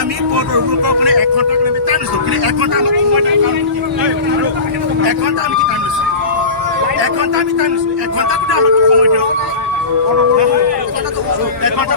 আমি পৌরগুলোকে 1 ঘন্টা করে টাইম দিচ্ছি, 1 ঘন্টা আমার সময়টা 1 ঘন্টা আমি কি টাইম দিচ্ছি, 1 ঘন্টা আমি টাইম দিচ্ছি, 1 ঘন্টা করে আমার সময় দিও 1 ঘন্টা